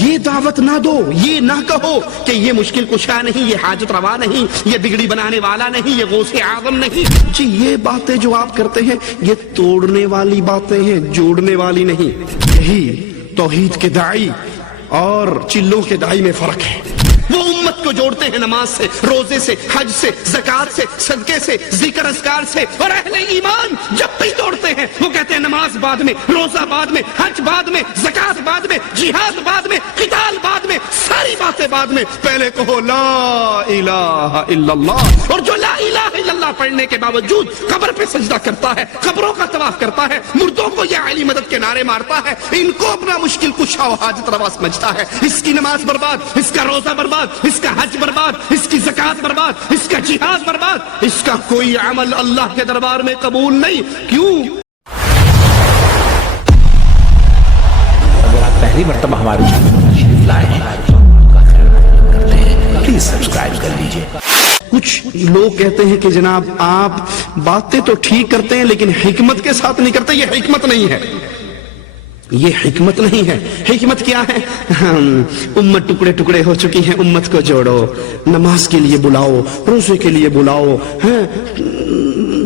یہ دعوت نہ دو، یہ نہ کہو کہ یہ مشکل کشا نہیں، یہ حاجت روا نہیں، یہ بگڑی بنانے والا نہیں، یہ غوث اعظم نہیں. جی یہ باتیں جو آپ کرتے ہیں یہ توڑنے والی باتیں ہیں، جوڑنے والی نہیں. یہی توحید کے داعی اور چلوں کے داعی میں فرق ہے. وہ امت کو جوڑتے ہیں نماز سے، روزے سے، حج سے، زکات سے، صدقے سے، ذکر اذکار سے. اور اہل ایمان جب بھی توڑتے ہیں وہ کہتے ہیں نماز بعد میں، روزہ بعد میں، حج بعد میں، زکات بعد میں، جہاد بعد میں، قتال بعد میں، ساری باتیں بعد میں. پہلے کہو لا الہ الا اللہ. اور جو لا الہ الا اللہ پڑھنے کے باوجود قبر پہ سجدہ کرتا ہے، قبروں کا طواف کرتا ہے، مردوں کو یا علی مدد کے نعرے مارتا ہے، ان کو اپنا مشکل کشا و حاجت روا سمجھتا ہے. اس کی نماز برباد، اس کا روزہ برباد، اس کا حج برباد، اس کی زکات برباد، اس کا جہاد برباد، اس کا کوئی عمل اللہ کے دربار میں قبول نہیں. کیوں؟ اگر آپ پہلی مرتبہ ہمارے چینل پر تشریف لائے ہیں پلیز سبسکرائب کر لیجئے. کچھ لوگ کہتے ہیں کہ جناب آپ باتیں تو ٹھیک کرتے ہیں لیکن حکمت کے ساتھ نہیں کرتے. یہ حکمت نہیں ہے، یہ حکمت نہیں ہے. حکمت کیا ہے؟ امت ٹکڑے ٹکڑے ہو چکی ہے، امت کو جوڑو، نماز کے لیے بلاؤ، روزے کے لیے بلاؤ،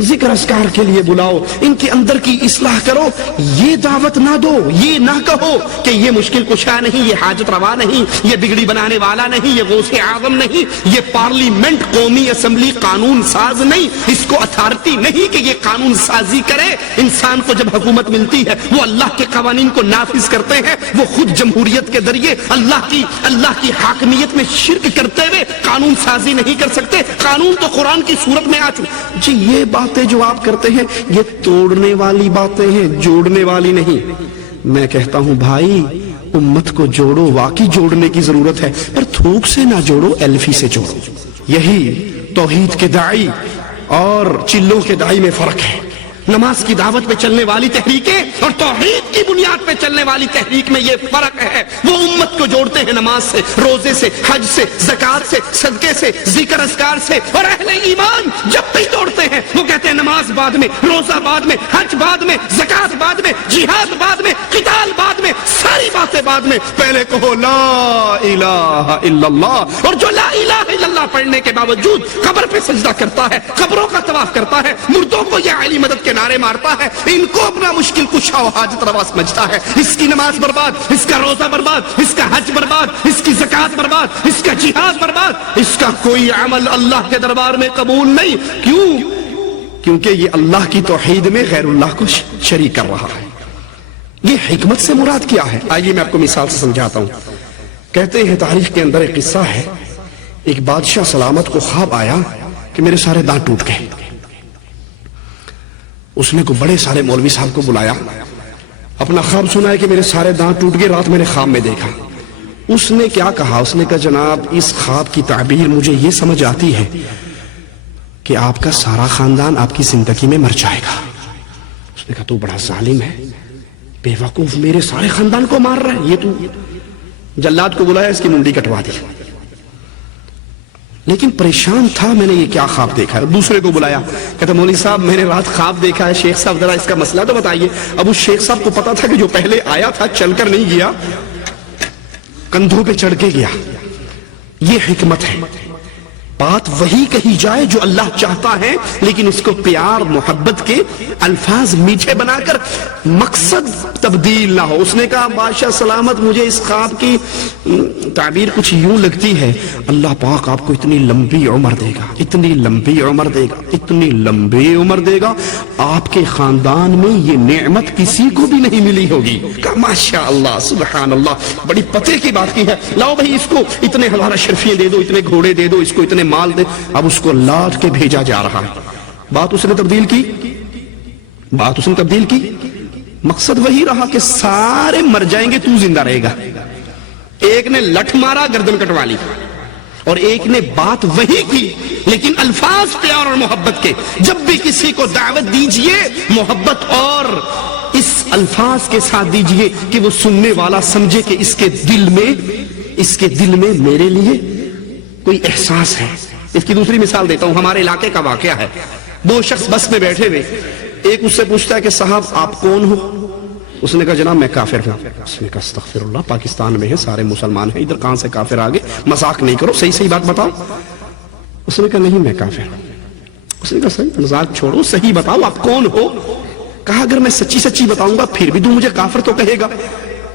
ذکر اذکار کے لیے بلاؤ، ان کے اندر کی اصلاح کرو. یہ دعوت نہ دو، یہ نہ کہو کہ یہ مشکل کشا نہیں، یہ حاجت روا نہیں، یہ بگڑی بنانے والا نہیں، یہ غوث اعظم نہیں، یہ پارلیمنٹ قومی اسمبلی قانون ساز نہیں، اس کو اتھارٹی نہیں کہ یہ قانون سازی کرے. انسان کو جب حکومت ملتی ہے وہ اللہ کے قوانین کو نافذ کرتے ہیں. وہ خود جمہوریت کے ذریعے اللہ کی حاکمیت میں شرک کرتے ہوئے قانون سازی نہیں کر سکتے. قانون تو قرآن کی صورت میں آ چکا. جی یہ باتیں جو آپ کرتے ہیں یہ توڑنے والی باتیں ہیں، جوڑنے والی نہیں. میں کہتا ہوں بھائی امت کو جوڑو، واقعی جوڑنے کی ضرورت ہے، پر تھوک سے نہ جوڑو، الفی سے جوڑو. یہی توحید کے داعی اور چلوں کے داعی میں فرق ہے. نماز کی دعوت پہ چلنے والی تحریکیں اور توحید کی بنیاد پہ چلنے والی تحریک میں یہ فرق ہے. وہ امت کو جوڑتے ہیں نماز سے، روزے سے، حج سے، زکات سے، صدقے سے، ذکر اذکار سے. اور اہل ایمان جب بھی توڑتے ہیں وہ کہتے ہیں نماز بعد میں، روزہ بعد میں، حج بعد میں، زکات بعد میں، جہاد بعد میں، قتال بعد میں، ساری باتیں بعد میں. پہلے کہو لا الہ الا اللہ. اور جو لا الہ الا اللہ پڑھنے کے باوجود قبر پہ سجدہ کرتا ہے، قبروں کا طواف کرتا ہے، مردوں کو یا علی مدد کے نعرے مارتا ہے، ان کو اپنا مشکل کشا و حاجت روا سمجھتا ہے. اس کی نماز برباد، اس کا روزہ برباد، اس کا حج برباد، اس کی زکات برباد، اس کا جہاد برباد، اس کا کوئی عمل اللہ کے دربار میں قبول نہیں. کیوں؟ کیونکہ یہ اللہ کی توحید میں غیر اللہ کو شریک کر رہا ہے. یہ حکمت سے مراد کیا ہے؟ آئیے میں آپ کو مثال سے سمجھاتا ہوں. کہتے ہیں تاریخ کے اندر ایک قصہ ہے، ایک بادشاہ سلامت کو خواب آیا کہ میرے سارے دانت ٹوٹ گئے. اس نے کو بڑے سارے مولوی صاحب کو بلایا، اپنا خواب سنا ہے کہ میرے سارے دانت ٹوٹ گئے، رات میں نے خواب میں دیکھا. اس نے کیا کہا؟ اس نے کہا جناب اس خواب کی تعبیر مجھے یہ سمجھ آتی ہے کہ آپ کا سارا خاندان آپ کی زندگی میں مر جائے گا. اس نے کہا تو بڑا ظالم ہے، بے وقوف، میرے سارے خاندان کو مار رہا ہے. یہ تو جلاد کو بلایا، اس کی منڈی کٹوا دی. لیکن پریشان تھا، میں نے یہ کیا خواب دیکھا. دوسرے کو بلایا، کہتا مولوی صاحب میں نے رات خواب دیکھا ہے، شیخ صاحب ذرا اس کا مسئلہ تو بتائیے. اب اس شیخ صاحب کو پتا تھا کہ جو پہلے آیا تھا چل کر نہیں گیا، کندھوں پہ چڑھ کے گیا. یہ حکمت ہے. بات وہی کہی جائے جو اللہ چاہتا ہے، لیکن اس کو پیار محبت کے الفاظ میٹھے بنا کر مقصد تبدیل نہ ہو. اس نے کہا بادشاہ سلامت مجھے اس خواب کی تعبیر کچھ یوں لگتی ہے، اللہ پاک آپ کو اتنی لمبی عمر دے گا، اتنی لمبی عمر دے گا، اتنی لمبی عمر دے گا، آپ کے خاندان میں یہ نعمت کسی کو بھی نہیں ملی ہوگی. کہا ماشاءاللہ سبحان اللہ، بڑی پتے کی بات کی ہے. لاؤ بھائی اس کو اتنے ہزارہ شرفیاں دے دو، اتنے گھوڑے دے دو، اس کو اتنے مال دے. اب اس کو لاٹ کے بھیجا جا رہا ہے. بات اس نے تبدیل کی، بات اس نے تبدیل کی. مقصد وہی رہا کہ سارے مر جائیں گے، تو زندہ رہے گا. ایک نے لٹھ مارا، گردن کٹوا لی، اور ایک نے بات وہی کی لیکن الفاظ پیار اور محبت کے. جب بھی کسی کو دعوت دیجئے محبت اور اس الفاظ کے ساتھ دیجئے کہ وہ سننے والا سمجھے کہ اس کے دل میں میرے لیے کوئی احساس ہے. اس کی دوسری مثال دیتا ہوں، ہمارے علاقے کا واقعہ ہے. دو شخص بس میں بیٹھے ہوئے، ایک اس سے پوچھتا ہے کہ صاحب آپ کون ہو؟ اس نے کہا جناب میں کافر ہوں. اس نے کہا استغفر اللہ، پاکستان میں ہے، سارے مسلمان ہیں، ادھر کہاں سے کافر آگے؟ مذاق نہیں کرو، صحیح صحیح بات بتاؤ. اس نے کہا نہیں میں کافر ہوں. اس نے کہا صحیح مذاق چھوڑو، صحیح بتاؤ آپ کون ہو. کہا اگر میں سچی سچی بتاؤں گا پھر بھی تو مجھے کافر تو کہے گا.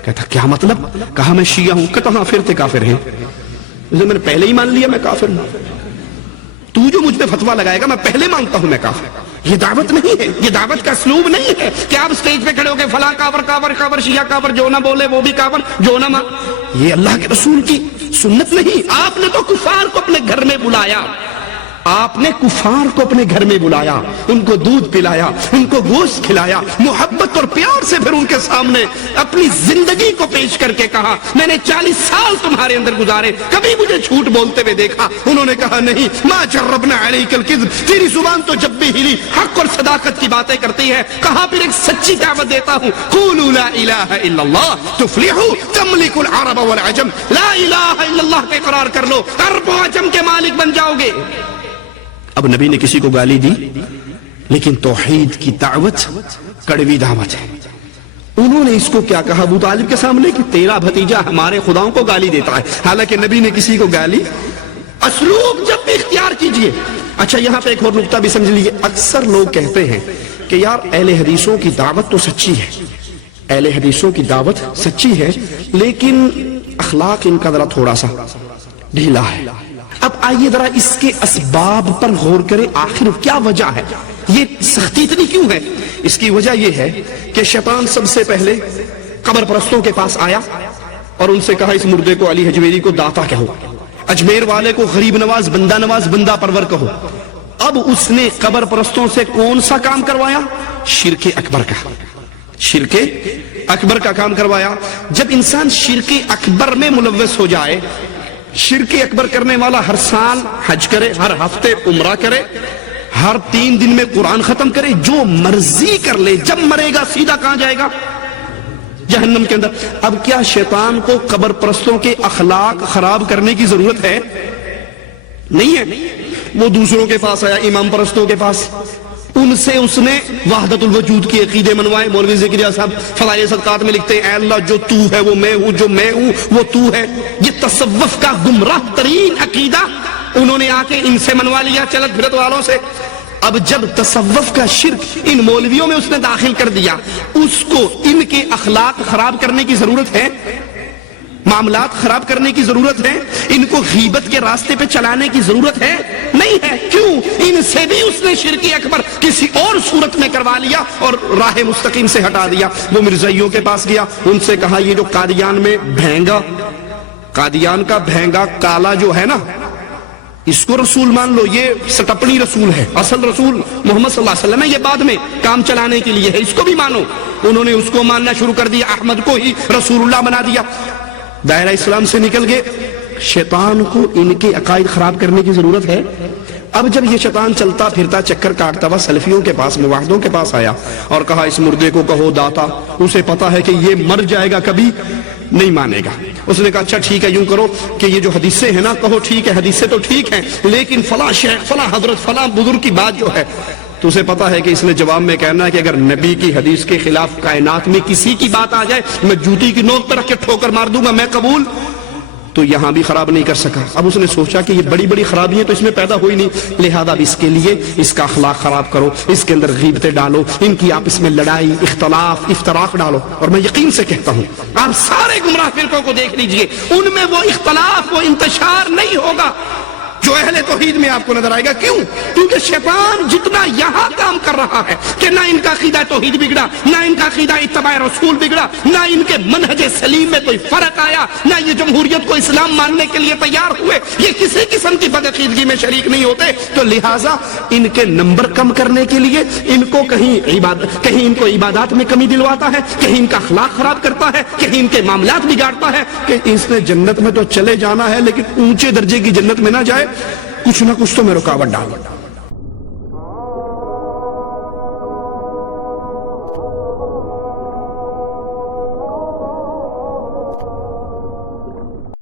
کہتا کیا مطلب؟ کہا میں شیعہ ہوں. کہتا ہاں پھر تے کافر ہیں. میں نے پہلے ہی مان لیا میں کافر ہوں. تو جو مجھ پہ فتویٰ لگائے گا میں پہلے مانتا ہوں میں کافر. یہ دعوت نہیں ہے، یہ دعوت کا اسلوب نہیں ہے کہ آپ اسٹیج پہ کھڑے ہو کے فلاں کافر کافر کافر شیعہ کافر، جو نہ بولے وہ بھی کافر، جو نہ مان. یہ اللہ کے رسول کی سنت نہیں. آپ نے تو کفار کو اپنے گھر میں بلایا، آپ نے کفار کو اپنے گھر میں بلایا، ان کو دودھ پلایا، ان کو گوشت کھلایا، محبت اور پیار سے پھر ان کے سامنے اپنی زندگی کو پیش کر کے کہا میں نے 40 سال تمہارے اندر گزارے، کبھی مجھے جھوٹ بولتے ہوئے دیکھا؟ انہوں نے کہا نہیں، ما جربنا علیک الکذب، تیری زبان تو جب بھی ہلی حق اور صداقت کی باتیں کرتی ہے. کہا پھر ایک سچی دعوت دیتا ہوں، قولوا لا الہ الا اللہ تفلحوا تملک العرب والعجم. لا الہ الا اللہ پہ اقرار کر لو، عرب و عجم کے مالک بن جاؤ گے. اب نبی نے کسی کو گالی دی، لیکن توحید کی دعوت کڑوی دعوت ہے. انہوں نے اس کو کیا کہا ابو طالب کے سامنے کہ تیرا بھتیجا ہمارے خداؤں کو گالی دیتا ہے. حالانکہ نبی نے کسی کو گالی، اسلوب جب بھی اختیار کیجئے. اچھا یہاں پہ ایک اور نقطہ بھی سمجھ لیجئے. اکثر لوگ کہتے ہیں کہ یار اہل حدیثوں کی دعوت تو سچی ہے، اہل حدیثوں کی دعوت سچی ہے، لیکن اخلاق ان کا ذرا تھوڑا سا ڈھیلا ہے. اب آئیے ذرا اس کے اسباب پر غور کریں، آخر کیا وجہ ہے، یہ سختی اتنی کیوں ہے؟ اس کی وجہ یہ ہے کہ شیطان سب سے پہلے قبر پرستوں کے پاس آیا اور ان سے کہا اس مردے کو علی حجویری کو داتا کہو، اجمیر والے کو غریب نواز بندہ پرور کہو. اب اس نے قبر پرستوں سے کون سا کام کروایا؟ شرک اکبر کا، شرک اکبر کا کام کروایا. جب انسان شرک اکبر میں ملوث ہو جائے، شرک اکبر کرنے والا ہر سال حج کرے، ہر ہفتے عمرہ کرے، ہر 3 دن میں قرآن ختم کرے، جو مرضی کر لے، جب مرے گا سیدھا کہاں جائے گا؟ جہنم کے اندر. اب کیا شیطان کو قبر پرستوں کے اخلاق خراب کرنے کی ضرورت ہے؟ نہیں ہے. وہ دوسروں کے پاس آیا، امام پرستوں کے پاس، ان سے اس نے وحدت الوجود کی عقیدے منوائے. مولوی زکریا صاحب فضائل صدقات میں لکھتے ہیں اے اللہ جو تو ہے وہ میں ہوں، جو میں ہوں وہ تو ہے. یہ تصوف کا گمراہ ترین عقیدہ انہوں نے آ کے ان سے منوا لیا، چلت پھرت والوں سے. اب جب تصوف کا شرک ان مولویوں میں اس نے داخل کر دیا، اس کو ان کے اخلاق خراب کرنے کی ضرورت ہے، معاملات خراب کرنے کی ضرورت ہے، ان کو غیبت کے راستے پہ چلانے کی ضرورت ہے؟ نہیں ہے. کیوں؟ ان سے بھی اس نے شرک اکبر کسی اور صورت میں کروا لیا اور راہ مستقیم سے ہٹا دیا. وہ مرزائیوں کے پاس گیا، ان سے کہا یہ جو قادیان میں بھینگا، قادیان کا بھینگا کالا جو ہے نا، اس کو رسول مان لو، یہ سٹپنی رسول ہے، اصل رسول محمد صلی اللہ علیہ وسلم ہے، یہ بعد میں کام چلانے کے لیے ہے، اس کو بھی مانو. انہوں نے اس کو ماننا شروع کر دیا، احمد کو ہی رسول اللہ بنا دیا. دائرہ اسلام سے نکل گئے. شیطان کو ان کے عقائد خراب کرنے کی ضرورت ہے. اب جب یہ شیطان چلتا پھرتا چکر کاٹتا ہوا سلفیوں کے پاس، موحدوں کے پاس آیا اور کہا اس مردے کو کہو داتا، اسے پتا ہے کہ یہ مر جائے گا، کبھی نہیں مانے گا. اس نے کہا اچھا ٹھیک ہے، یوں کرو کہ یہ جو حدیثیں ہیں نا، کہو ٹھیک ہے حدیثیں تو ٹھیک ہیں، لیکن فلاں شیخ فلاں حضرت فلاں بزرگ کی بات جو ہے، تو اسے پتا ہے کہ اس نے جواب میں کہنا ہے کہ اگر نبی کی حدیث کے خلاف کائنات میں کسی کی بات آ جائے میں جوتی کی نوک پر رکھ کے ٹھوکر مار دوں گا، میں قبول. تو یہاں بھی خراب نہیں کر سکا. اب اس نے سوچا کہ یہ بڑی بڑی خرابیاں تو اس میں پیدا ہوئی نہیں، لہذا اب اس کے لیے اس کا اخلاق خراب کرو، اس کے اندر غیبتیں ڈالو، ان کی آپس میں لڑائی، اختلاف، افتراق ڈالو. اور میں یقین سے کہتا ہوں آپ سارے گمراہ فرقوں کو دیکھ لیجئے، ان میں وہ اختلاف، وہ انتشار نہیں ہوگا جو اہل توحید میں آپ کو نظر آئے گا. کیوں؟ کیونکہ شیطان جتنا یہاں کام کر رہا ہے کہ نہ ان کا عقیدہ توحید بگڑا، نہ ان کا عقیدہ اتباع رسول بگڑا، نہ ان کے منہج سلیم میں کوئی فرق آیا، نہ یہ جمہوریت کو اسلام ماننے کے لیے تیار ہوئے، یہ کسی قسم کی بدعقیدگی میں شریک نہیں ہوتے. تو لہٰذا ان کے نمبر کم کرنے کے لیے ان کو کہیں ان کو عبادات میں کمی دلواتا ہے، کہیں ان کا اخلاق خراب کرتا ہے، کہیں ان کے معاملات بگاڑتا ہے کہ اس نے جنت میں تو چلے جانا ہے لیکن اونچے درجے کی جنت میں نہ جائے، کچھ نہ کچھ تو میں رکاوٹ ڈالوں.